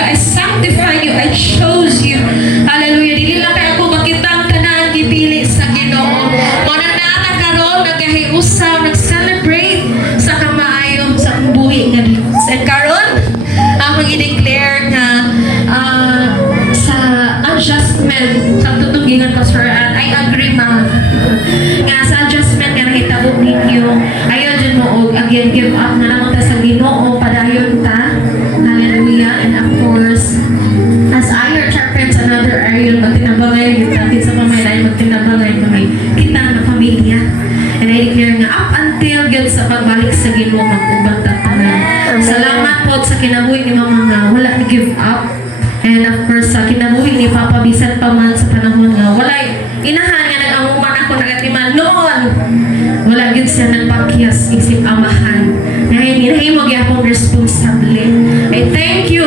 you, I sanctify you, I chose you. Hallelujah. Dili lang kay ako makitang tanan gipili sa Ginoo. Muna na karon nagahiusaw, nag-celebrate sa kamaayo sa buhi nga Dios. And karon ako i-declare na sa adjustment sa tutugingan ko, sir, and I agree ma nga sa adjustment nga nahitabo ninyo ayaw dyan mo og again give up na lang ta sa Ginoo padayon ta. Hallelujah. And of course, as iron sharpens another iron, magtinabangay natin sa pamilya, magtinabangay kami kita na pamilya. And I declare nga up until God sa pagbalik sa Ginoo mag-ubang tatanan. Salamat po sa kinabuhi ni mama nga wala ni give up. And of course, sa kinabuhi ni Papa bisan pa man sa panahon nga wala inahan nga nag-amuman ako nagatiman noon. Wala gid siya nagpakyas isip amahan. Ngayon hinahimo gyud akong responsable. I thank you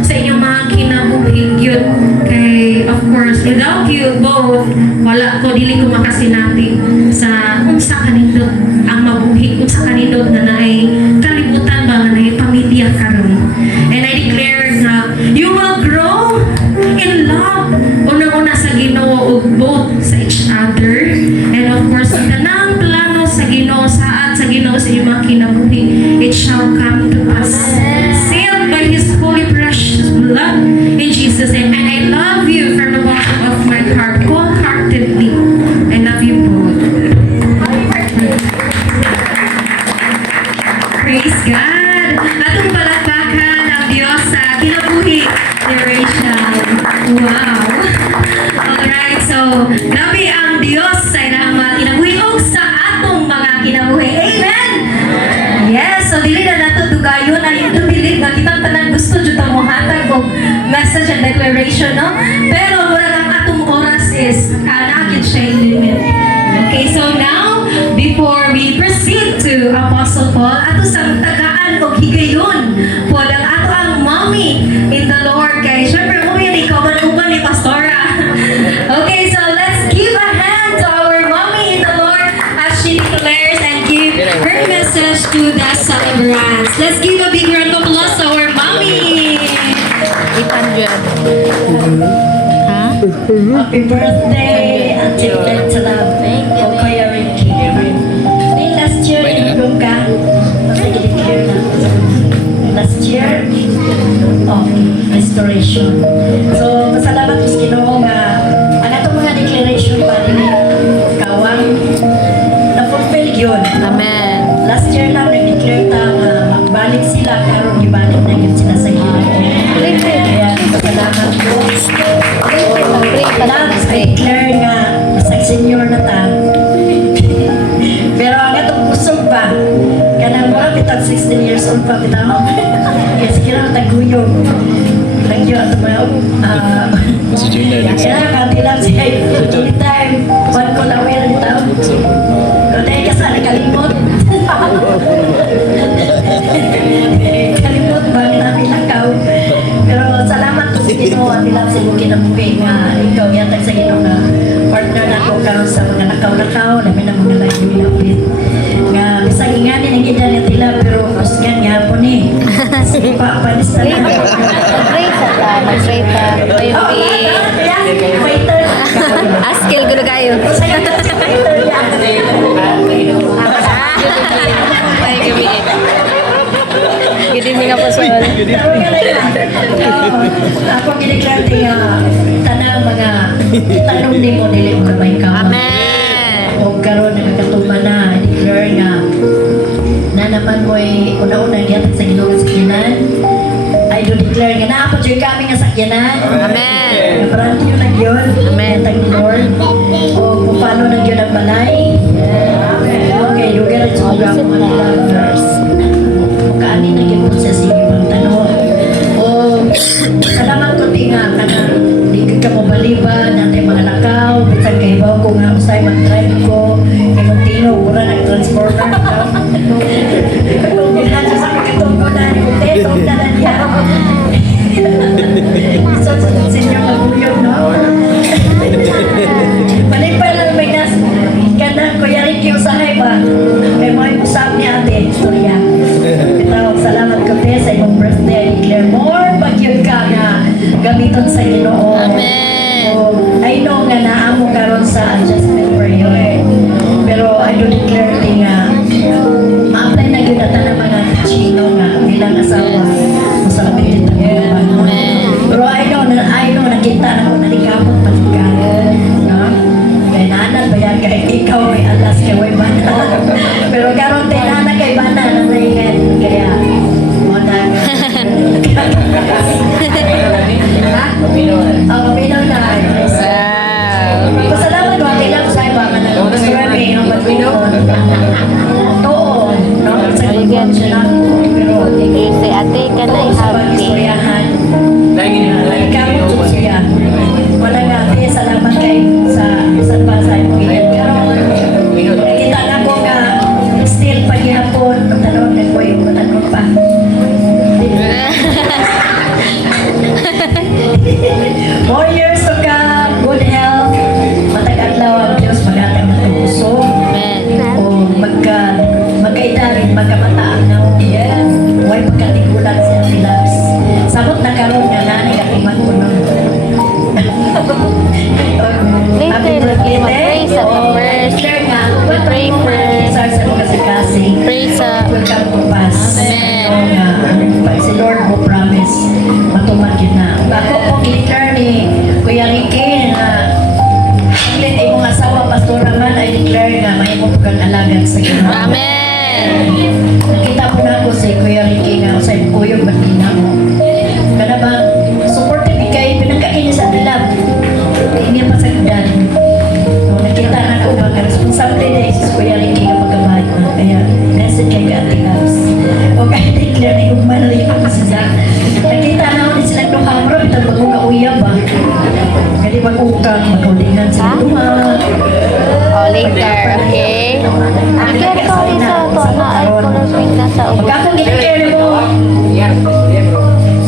sa inyong mga kinabuhi gyud. Kay of course, without you both, wala ko dili ko makasinati sa unsa kanindot ang mabuhi, unsa kanindot na naay kalibutan ba nga naay pamilya karon. And I declare na you will grow in love unang-una sa Ginoo ug both sa each other. And of course, tanang plano sa Ginoo saad sa Ginoo sa inyong mga kinabuhi, it shall come to pass. Sealed by His holy precious blood in Jesus' name. And I love you from the bottom of my heart, wholeheartedly. I love you both. Praise God! Atong palakpakan ang Diyos sa kinabuhi ni Rachel. Wow! Alright, so grabe ang Diyos sa ilang mga kinabuhi o sa atong mga kinabuhi. Amen! Yes, so dili na nato dugayon ay yung believe nga kitang tanan gusto jud ta mohatag og message and declaration, no? Pero wala lang atong oras is kanakit siya limit. Okay, so now before we proceed to Apostle Paul, ato sang tagaan og higayon po ang ato ang mommy in the Lord. Kay syempre mo yan ikaw man ni Pastora. Okay, so let's give a hand to our mommy in the Lord as she declares and give her message to the celebrants. Let's give a big round of applause to our mommy. 800. Happy birthday, Ate Letzla. O Kuya Ricky. Last year, nilong ka. Nag-declare na. Last year, restoration. So, pasalamat ko sa Ginoo nga ang atong mga declaration pa rin kawang na-fulfill yun. Amen. Last year lang nag-declare ta nga magbalik sila karon gibalik na yun sila sa Ginoo. Kaya pasalamat ko. Declare nga sa senior na ta. Pero ang atong kusog pa kanang mga bitag 16 years old pa bitaw. Kaya sige lang taguyog. Tagyo ato ba Si Junior next kaya kantilang siya anytime one ko na well bitaw. Kung tayo ka sa nakalimot. Kalimot ba namin lakaw. Pero salamat po sa Ginoo at bilang sa mga kinabuhi nga ikaw yatag sa Ginoo nga partner na ko ka sa mga nakaw-nakaw namin ang mga lagi-lapit nga bisang ingani ng ida ni Tila pero kusgan nga po ni sige pa panis na lang Mag-pray sa ta. Mag-pray pa. waiter Askil ko na kayo. waiter yan Good evening nga po, sir. ako giniglan nga tanang mga tanong ni mo nili mo kamay ka Amen. o karon nagkatuman na declare nga na naman mo'y una-una giyatag sa Ginoo nga sakyanan. I do declare nga naapot yung kami nga sakyanan. Amen. Naparang yun na yun. Amen. Tag Lord. O kung paano na yun ang balay. Okay, lugar at suga ko mga nurse. Kaani na yun po sa sige pang tanong. O salamat ko tinga ka na di ka mo baliba natin mga lakaw. Bisan kayo ba kung nga usay mag-drive ko. Kaya magtino, mura nag-transformer ka. Kung ginhan sa katungkulan, tetong na na niya. Isa sa sinyo maguyog, no? Palipay lang may nas. Kanang Kuya Ricky usahay ba? May mga usap niya ate, istorya. Ito, salamat ko te sa imong birthday. I declare more bagyod ka nga gamiton sa Ginoo. Amen. So, I know nga naamo karon sa adjustment period. Pero I do declare nga ma-apply na gyud ata ng mga Chino nga bilang asawa sa kapitid ng Amen. Pero I know nakita na ko nalikapot patigan. No? Kaya nanan ba yan kay ikaw may alas kay way bana. Pero karon tinana kay bana na naingan kaya mo na. Paminaw na. Wow. Pasalamat ko atin lang sa iba ka na nag-survey ang pag-minod. Totoo, no? Sa Aligan. siya na. Pero, Sige, si ate ka na totoo sa happy. pag-istoryahan. Ikaw yung tutusya. Wala nga, ate, salamat kay sa basa yung pinag. Pero, nakita na ko nga, still paghihapon, tanong na ko yung tanong pa. More years to come, good health, matag-adlaw ang Diyos, mag-atang na puso, Amen. o magkaidarin, magkamataan na o yes, huwag pagkatigulan sa relax. Sabot na karoon nga na, negatiman ko nun. Later, mag-pray sa first. Share nga, Pray first. sa mga kasing. Pray sa... Welcome to pass. Amen. Si Lord mo promise, matumag yun na. Ako po, i-declare ni Kuya Ricky na ang imong asawa, Pastora man, ay declare nga may mo pagkang alagad sa Ginoo. Amen. Nakita po na ako si Kuya Ricky nga sa kuyog batina mo. Kada ba, supportive ikay, pinagkain sa dilab. Hindi pa sa gdan. So, nakita na ako ba, responsable na si Kuya Ricky nga pagkabahay mo. Kaya, blessed kay Ate Labs. O kaya declare na yung manali ko sa Zach. Nakita na ako ni silang duhamro, bitang mag-uga-uya ba? Kaya mag-ukang, mag-ulingan sa duha. Oh, later, okay? Akit ko isa to na ay colorwing na sa Pag ubo. ako ginikare mo,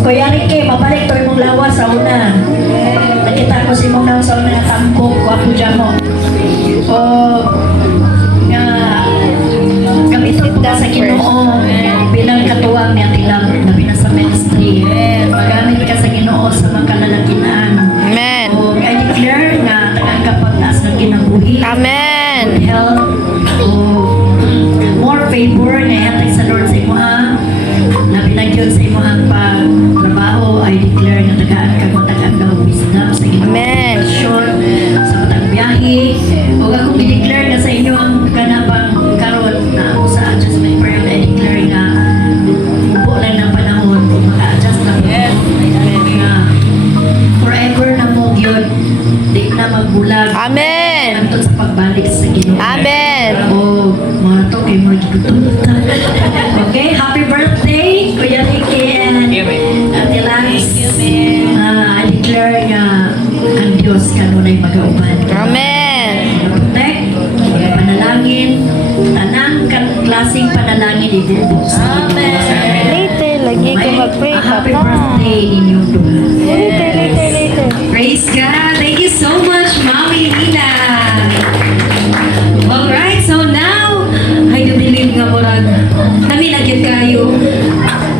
Kuya Ricky, mabalik to imong lawas sa una. Nakita ko si mong lawas sa una na tambok, wapo dyan mo. O, nga, gamitin ka sa Ginoo bilang katuwang niya tilang labi na sa ministry. Magamit ka sa Ginoo sa mga kalalakinaan. Amen. O, I declare nga, tagang kapagtaas ng kinabuhi. Amen. Health, o more favor na hatag sa Lord sa imo ha. Na binagyon sa imo ang pagtrabaho, I declare na tagaan ka mo tagaan daw wisdom sa imo. Amen. Sa matang biyahe. O akong i-declare na sa inyo ang ganapang karon na ako sa adjustment period, I declare nga buo lang ng panahon kung maka-adjust lang mo. Nga forever na mo yun. Di na magbulag. Amen. Antod sa pagbalik sa Ginoo. Amen. Oh, mga to kay mga gigututan. Okay, happy birthday, Kuya Ricky and Ate Lance. I declare nga ang Diyos kanunay mag-auban. Amen. Protect, panalangin, tanang klaseng panalangin ibubuk sa Ginoo. Later, lagi ko mag-pray ka Happy pa. birthday inyong duha. Later. Praise God. Thank you so much, Mommy Nina. Alright, so now, I do believe nga murag namin nagyan kayo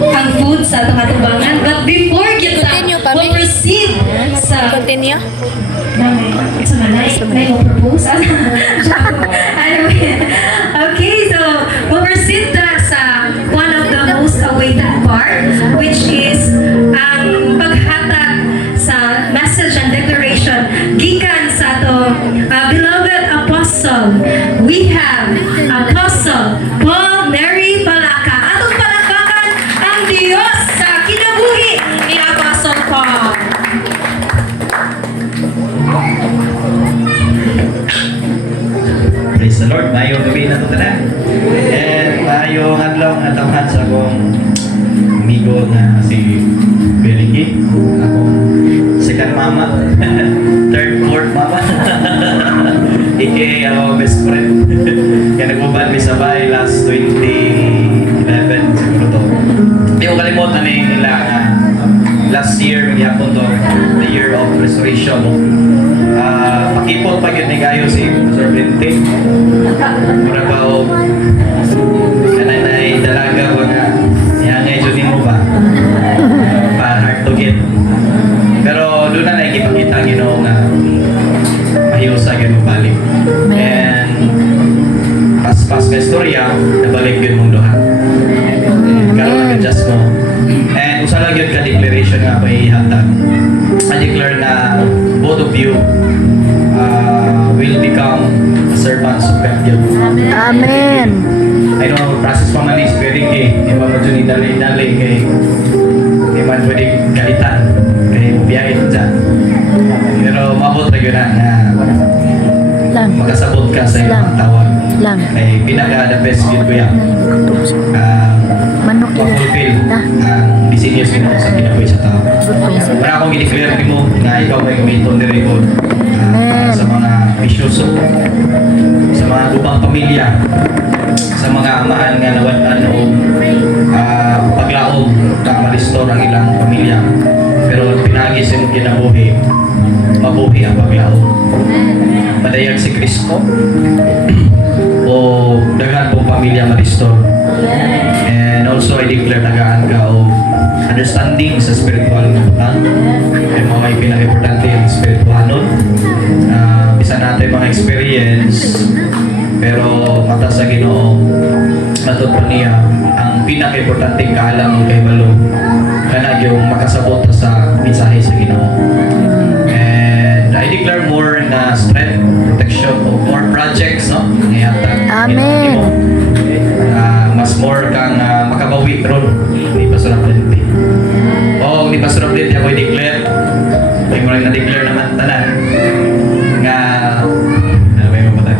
ang food sa atong atubangan. But before kita Continue, Pami. we'll proceed sa Continue. It's a nice propose. Anyway, okay, so we'll proceed sa one of the most awaited part, which is ang paghatag sa message and declaration gikan sa to beloved apostle. We have Apostle Paul Mary Palaka. Atong palakpakan ang Diyos sa kinabuhi ni Apostle Paul. Praise the Lord. Mayong gabi na ito na. And mayong adlaw nga tamhan sa akong amigo na si Beliki. Akong second mama. Third, fourth mama. AKA ako best friend. Kaya nagbaban mi sa bahay last 2011 siguro to. Hindi ko kalimutan na yung nila nga last year, may hapon to, the year of restoration. Pakipot pa yun ni Gayo si Sir Bente. Mura ba o kananay dalaga ba nga yan nga mo ba? Hard to get. Pero ihatag. I declare na both of you will become servants of God. Amen. I know, process pa man is very key. Iba mo dyan idalay-dalay kay di man pwede galitan. Kay biyahin dyan. Pero mabot na yun na Lang. magkasabot ka sa iyong tawag. Lang. Kay pinaka the best yun ko yan. Manok yun. Ma-fulfill Ah. ang desinyos Ginoo sa kinabuhi sa tao. Para akong i-declare mo na ikaw ay gamiton ni Record para sa mga bisyoso, sa mga lubang pamilya, sa mga amaan nga nawatan o paglaom na ma-restore ang ilang pamilya. Pero pinagi sa imong kinabuhi, mabuhi ang paglaom. Madayag si Kristo o daghan pong pamilya ma-restore. And also, I declare tagaan ka o understanding sa spiritual na butang. Kaya mga ay pinaka-importante yung spiritual nun. Bisa natin mga experience, pero mata sa Ginoo, matuto niya ang pinaka-importante kaalam kay Balo. Kana yung makasabot sa mensahe sa Ginoo. And I declare more na strength, protection, o more projects, no? Amen. Mas more kang makabawi ron. Hindi pa sarap din. O, hindi pa sarap din. Ako i-declare. Hindi mo lang na-declare naman tanan. Nga, may mamatag.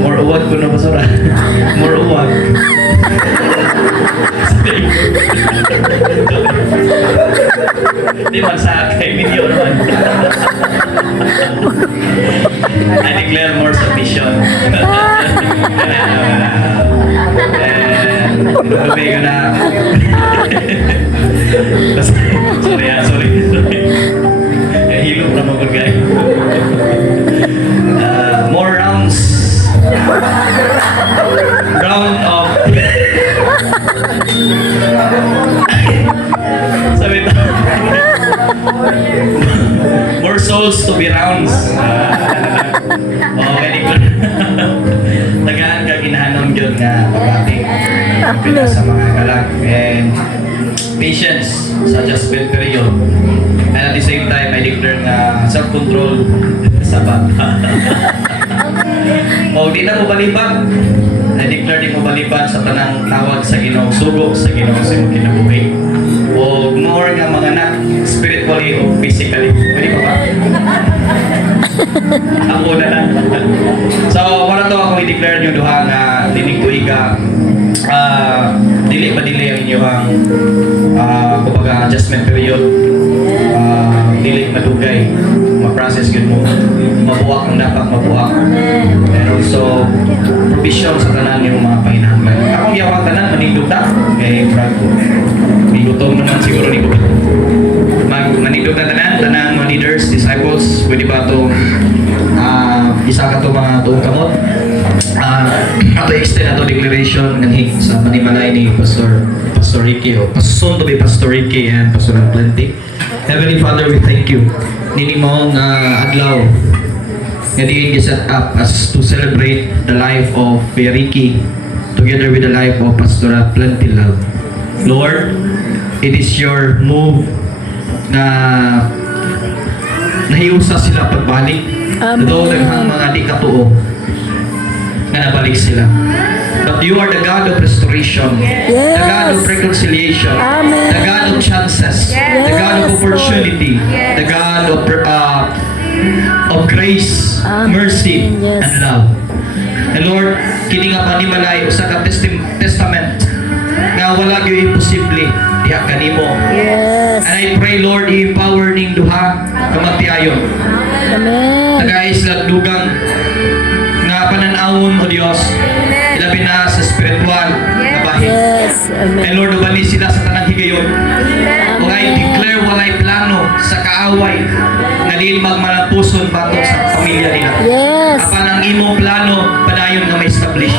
More uwag ko na basura. More uwag. Hindi man sa kay video naman. I declare more submission. Lubay ko na. Sorry. Hilo na mo guys. More rounds. Round of sabi ito. More souls to be rounds. Okay, tagaan ka ginahanon yun nga pagbating sa mga kalag and patience sa adjustment period. And at the same time, I declare na self-control sa bata. O di na mo balibag, I declare di mo balibag sa tanang tawag sa Ginoo, sugo sa Ginoo sa imong kinabuhi. O more nga mga anak, spiritually o physically. Pwede ba ba? Ako na lang. So, para to ako i-declare nyo duha nga dinig tuiga dili pa dili ang inyong kumbaga adjustment period, dili madugay, ma-process yun mo, mabuwak ang dapat mabuwak, and also provision sa tanan yung mga pahinahanglan. Akong giyawang tanan manindog na kay Franco, gutom naman siguro ni Kubat. Manindog na tanang mga leaders, disciples, pwede ba itong isa ka itong mga tuong kamot. Ato extend ato declaration ng sa manimalay ni Pastor Ricky o soon to be Pastor Ricky and Pastor Plenty. Heavenly Father, we thank you. Nini mo adlaw nga diin set up as to celebrate the life of Ricky together with the life of Pastor Plenty Love. Lord, it is your move na nahiusa sila pagbalik. Though naghang mga di katuo na nabalik sila. But you are the God of restoration, Yes. the God of reconciliation, Amen. the God of chances, the God of opportunity, the God of grace, Amen. mercy, Yes. and love. And Lord, kini nga panimalay usa ka testament nga wala gyud imposible diha kanimo. Yes. And I pray, Lord, i-empower ning duha kamatiayon. Amen. Guys, dugang nga pananawon mo Dios, ilabi na sa spiritual na bahin. Yes. And Amen. Lord, ubani sila sa tanang higayon. Kung I declare walay plano sa kaaway na diin magmalapuson batok sa pamilya nila. Yes. Apan ang imong plano padayon nga ma-establish.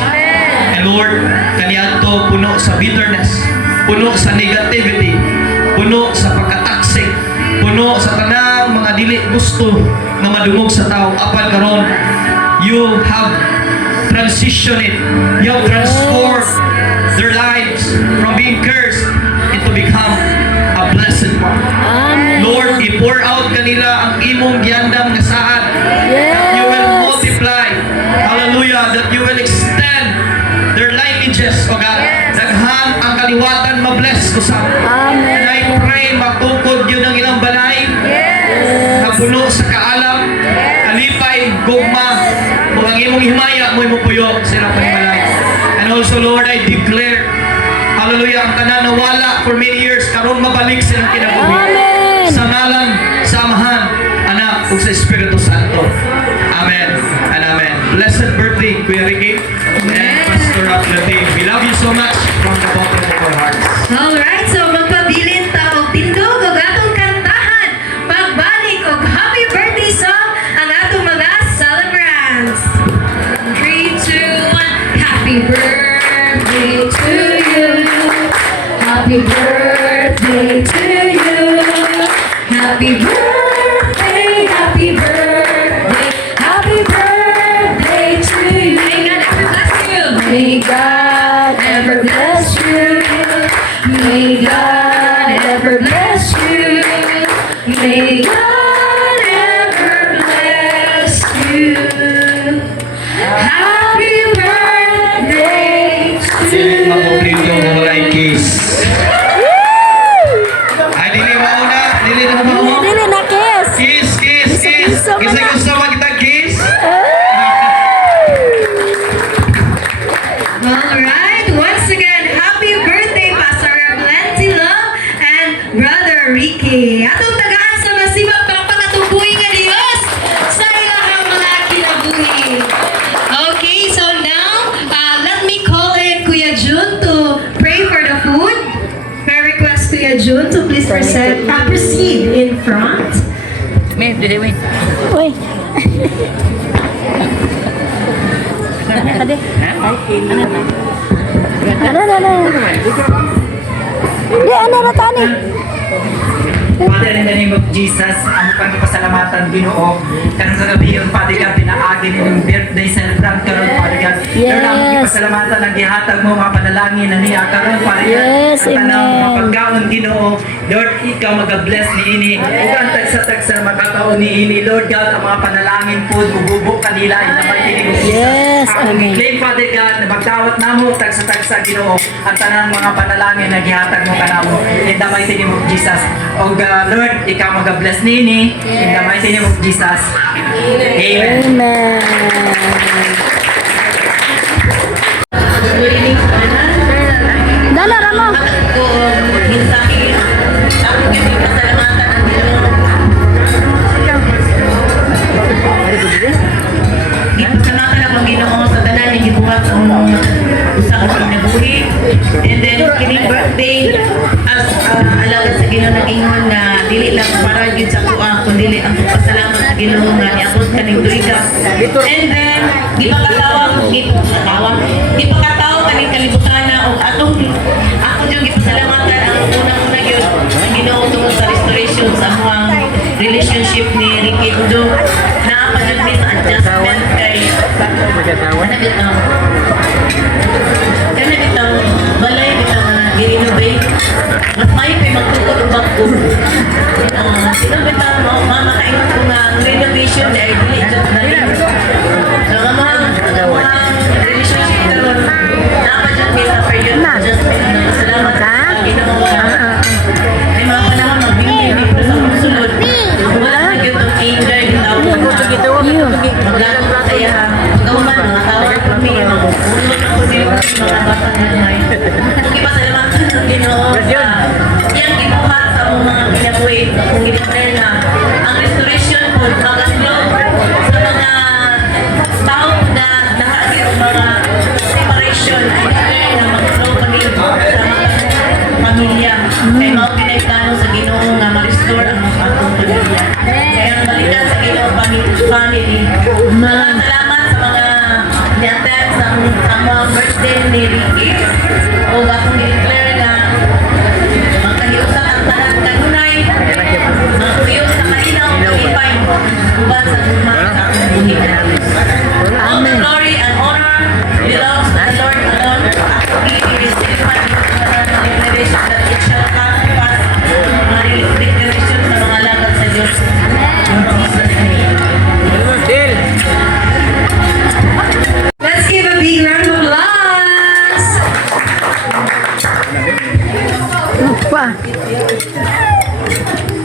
And Lord, kaniadto puno sa bitterness, puno sa negativity, puno sa pagkataksik, puno sa tanang mga dili gusto na madungog sa tao. Apan karon, you have transitioned it, you have transformed their lives from being cursed into become a gyandam nga saad. That you will multiply. Hallelujah. That you will extend their lineages, O God. Daghan ang kaliwatan mabless ko sa. And I pray matukod yun ang ilang balay. Napuno sa kaalam. Kalipay, gugma. Kung ang imong himaya mo puyo sa ilang panimalay. And also, Lord, I declare, hallelujah, ang tanan na wala for many years, karon mabalik silang kinabuhi. Sa ngalan, sa Amahan, Anak, ug sa Espiritu Santo. Amen and amen. Blessed birthday, Kuya Ricky and Pastor Atleti. We love you so much from the bottom of our hearts. Alright, so magpabilin ta og tindog og atong kantahan. Pagbalik og happy birthday song ang atong mga celebrants. 3, 2, 1. Happy birthday to you. Happy birthday to you. Happy birthday, happy birthday, happy birthday to you. May God ever bless you. May God ever bless you. May God ever bless you. Happy birthday to Dili you. makuplito mo walay kiss. Ay, dili mauna. Dili na mauna. Dili na kiss. Kiss, kiss, kiss. Gusto mo Kasi na. gusto mo kita kiss. Alright, once again, happy birthday, Pastor Plenty Love and Brother Ricky. Atong tagaan sa masibang pagpakatubuhi nga Diyos sa ilahang mga kinabuhi. Okay, so now, let me call in Kuya Jun to pray for the food. May request Kuya Jun to please proceed in front. Uy. Ade. Ano. Di, ano na tani? Father, in the name of Jesus, ang pagpasalamatan, Ginoo, kanang kagabi yung Father God, pinaagin yung birthday celebrant karon, Father God. Lord, ang Yes. pasalamatan, ang gihatag mo, mga panalangin na niya karon, Father God. Yes, Ang tanang amen. mga pagkaon, Ginoo, Lord, ikaw mag-bless ni ini. Ikaw ang tagsa-tagsa na magkakaon ni ini, Lord God, ang mga panalangin po, bububok kanila, in the mighty name of Jesus. Yes, Ang amen. claim, Father God, na magdawat namo, tagsa-tagsa, Ginoo, ang tanang mga panalangin na gihatag mo kanamo, in the mighty name of Jesus. O Lord, ikaw mag-bless nini, in the mighty name of Jesus. Amen. Amen. Dala, Ramo. Gipasalamatan ako Ginoo sa tanan nga gibuhat sa among usa ka kinabuhi. And then kining birthday as alaga sa Ginoo nag-ingon na dili lang para gyud sa kuha kundi ang pasalamat sa Ginoo nga niabot kaning tuiga. And then di pakataw kaning kalibutan na og atong yung gipasalamatan ang unang-una gyud ang Ginoo tungod sa restoration sa among relationship ni Ricky Udo. Naapadod mi sa adjustment kay kanabitaw balay bitaw nga gi-renovate mas may pay magtukod og bangko sinabitaw mo mama kaingon ko nga ang renovation ay dili jud dali so nga mga relationship karon naapadod mi sa period adjustment na salamat sa Ginoo ay mga panahon magbibigay dito sa pagsulod wala na gyud ang anger gitawag maglaro pa sa iya pagkawaman mga tawag kami mag-ulot ako siya mga bata na may ipasalamatan ng Ginoo sa iyang gibuhat sa among mga kinabuhi kung gibuhat na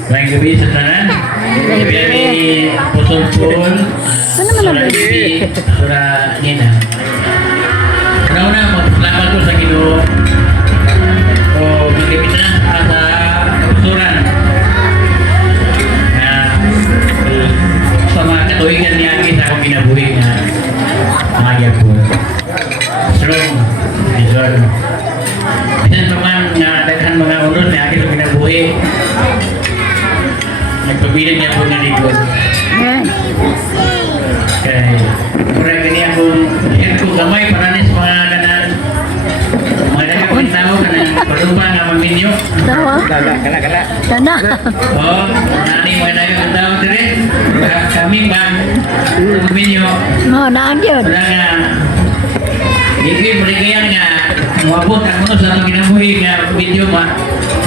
Maayong gabi sa tanan. Gabi ni Pusol-Pul. Sura Bibi. Sura Nina. Una-una, salamat ko sa Ginoo. O bilibid na sa kapusuran. Sa mga katuwigan niya, kita akong kinabuhi na mga po. Strong. Deserve. Minsan pa man nga daghan mga unod na akin ang kinabuhi. Nagpabilin niya po na likod. Kaya, murag gani akong head ko gamay para nis mga kanan. Mga daghan kong tao kanang palupa nga magminyo. Tawa? Sana. Oo, nani mga daghan kong tao dire. Kami ba, magminyo. Oh, naan yun. Wala nga, Ibig maligayan nga, muabot ang unos sa mga ginabuhi nga video ma.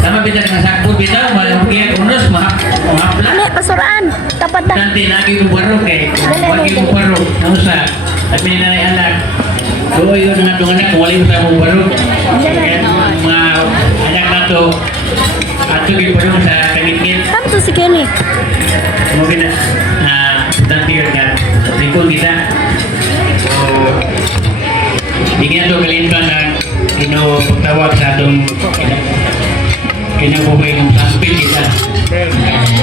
Tama bitan nga sakpo bitaw, malagyan unos, mahapla. Dali, pasuraan. Tapat na. Nanti lagi ko barok eh. Lagi ko barok. Nausa. At may nanay anak. So yun nga itong anak, wala yung sa mong barok. Kaya mga anak na to, ato yung barok sa kanikit. Tama to si Kenny. Mungkin nanti nga, sa trikong kita. So, bigyan ito kalintan na pagtawag sa atong kinabuhay ng sampil kita.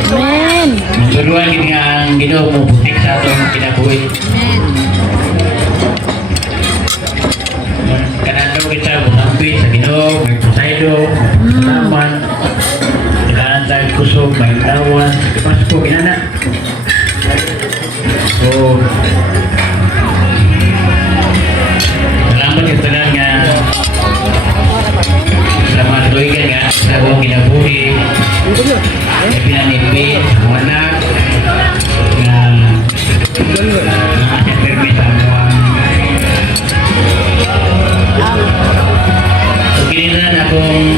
Amen. Nagduruan din nga ang Ginoo mo putik sa atong kinabuhi. Kanadaw kita busampi sa Ginoo, may pusaydo, salaman, nakanan tayo kusog, may tawan, Pasko, kinana. So, salamat yung tanan nga sa mga tuwigan nga sa buong kinabuhi. Sa pinanipin, sa anak, na nakasipirmi sa mga. So, kinilan akong